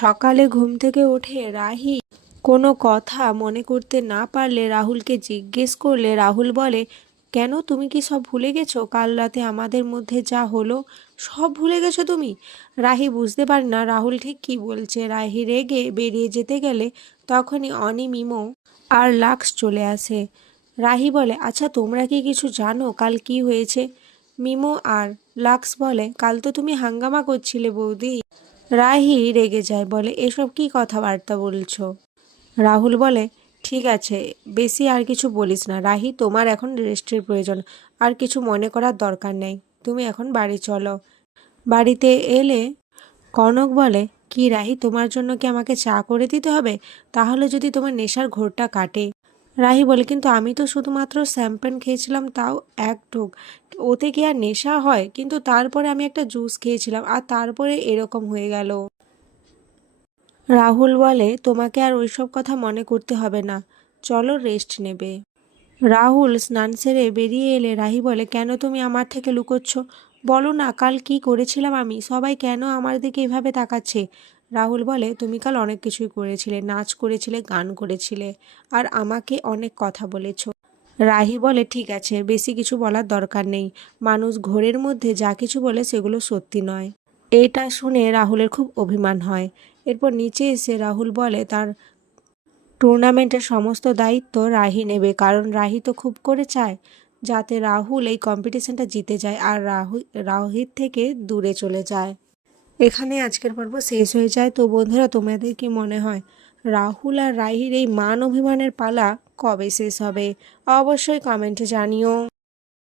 সকালে ঘুম থেকে উঠে রাহি কোনো কথা মনে করতে না পারলে রাহুলকে জিজ্ঞেস করলে রাহুল বলে, কেন তুমি কি সব ভুলে গেছো? কাল রাতে আমাদের মধ্যে যা হলো সব ভুলে গেছো তুমি? রাহি বুঝতে পারে না রাহুল ঠিক কী বলছে। রাহি রেগে বেরিয়ে যেতে গেলে তখনই অনি, মিমো আর লাক্স চলে আসে। রাহি বলে, আচ্ছা তোমরা কি কিছু জানো কাল কি হয়েছে? মিমো আর লাক্স বলে, কাল তো তুমি হাঙ্গামা করছিলে বৌদি। রাহি রেগে যায়, বলে, এসব কি কথাবার্তা বলছো? রাহুল বলে, ঠিক আছে, বেশি আর কিছু বলিস না। রাহি, তোমার এখন রেস্টের প্রয়োজন, আর কিছু মনে করার দরকার নেই। তুমি এখন বাড়ি চলো। বাড়িতে এলে কনক বলে, কি রাহি, তোমার জন্য কি আমাকে চা করে দিতে হবে? তাহলে যদি তোমার নেশার ঘোরটা কাটে। রাহি বলে, কিন্তু আমি তো শুধুমাত্র শ্যাম্পেন খেয়েছিলাম, তাও এক ঢোক। ওতে কি আর নেশা হয়? কিন্তু তারপরে আমি একটা জুস খেয়েছিলাম, আর তারপরে এরকম হয়ে গেল। রাহুল বলে, তোমাকে আর ওইসব কথা মনে করতে হবে না, চলো রেস্ট নেবে। রাহুল স্নান সেরে বেরিয়ে এলে রাহি বলে, কেন তুমি আমার থেকে লুকোচ্ছ? বলো না, কাল কি করেছিলাম আমি? সবাই কেন আমার দিকে এভাবে তাকাচ্ছে? রাহুল বলে, তুমি কাল অনেক কিছুই করেছিলে, নাচ করেছিলে, গান করেছিলে, আর আমাকে অনেক কথা বলেছ। রাহি বলে, ঠিক আছে, বেশি কিছু বলার দরকার নেই। মানুষ ঘোরের মধ্যে যা কিছু বলে সেগুলো সত্যি নয়। এটা শুনে রাহুলের খুব অভিমান হয়। এরপর নিচে এসে রাহুল বলে, তার টুর্নামেন্টের সমস্ত দায়িত্ব রাহি নেবে, কারণ রাহি তো খুব করে চায় যাতে রাহুল এই কম্পিটিশনটা জিতে যায় আর রাহির থেকে দূরে চলে যায়। এখানে আজকের পর্ব শেষ হয়ে যায়। তো বন্ধুরা, তোমাদের কি মনে হয় রাহুল আর রাহির এই মান অভিমানের পালা কবে শেষ হবে? অবশ্যই কমেন্টে জানিও।